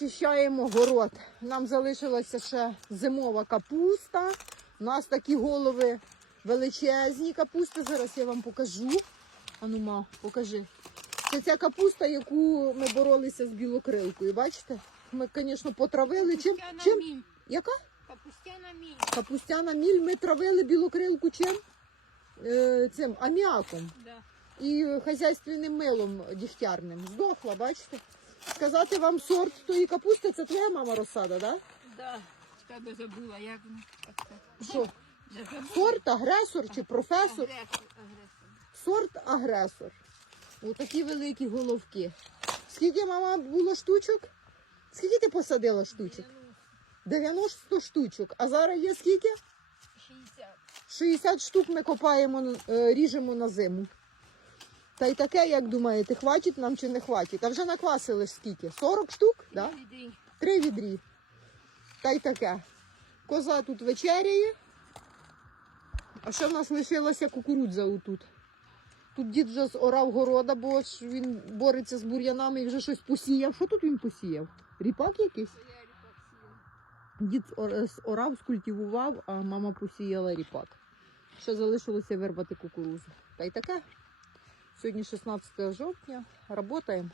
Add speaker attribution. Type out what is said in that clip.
Speaker 1: Розчищаємо город. Нам залишилася ще зимова капуста. У нас такі голови величезні капусти. Зараз я вам покажу. Ану, ма, покажи. Це ця капуста, яку ми боролися з білокрилкою. Бачите? Ми, звісно, потравили. Чим?
Speaker 2: Капустяна
Speaker 1: чим?
Speaker 2: міль.
Speaker 1: Яка?
Speaker 2: Капустяна міль.
Speaker 1: Капустяна міль. Ми травили білокрилку чим? Е, цим аміаком
Speaker 2: Да.
Speaker 1: і хазяйственним милом дігтярним. Здохла, бачите? Сказати вам сорт тої капусти, це твоя мама розсада, так?
Speaker 2: Да. З тебе забула, як?
Speaker 1: Да? Що? Сорт агресор чи професор?
Speaker 2: Агресор, агресор.
Speaker 1: Сорт агресор. Отакі великі головки. Скільки мама було штучок? Скільки ти посадила штучок? 90 штучок. А зараз є скільки?
Speaker 2: 60.
Speaker 1: 60 штук ми копаємо, е, ріжемо на зиму. Та й таке, як думаєте, хватить нам чи не хватить? А вже наквасили ж скільки? 40 штук? Да? Три відрі. Та й таке. Коза тут вечеряє. А ще в нас лишилася кукурудза отут. Тут дід вже зорав города, бо ж він бореться з бур'янами і вже щось посіяв. Що тут він посіяв? Ріпак якийсь? Дід орав, скультивував, а мама посіяла ріпак. Ще залишилося вирвати кукурузу. Та й таке. Сьогодні 16 жовтня. Работаємо.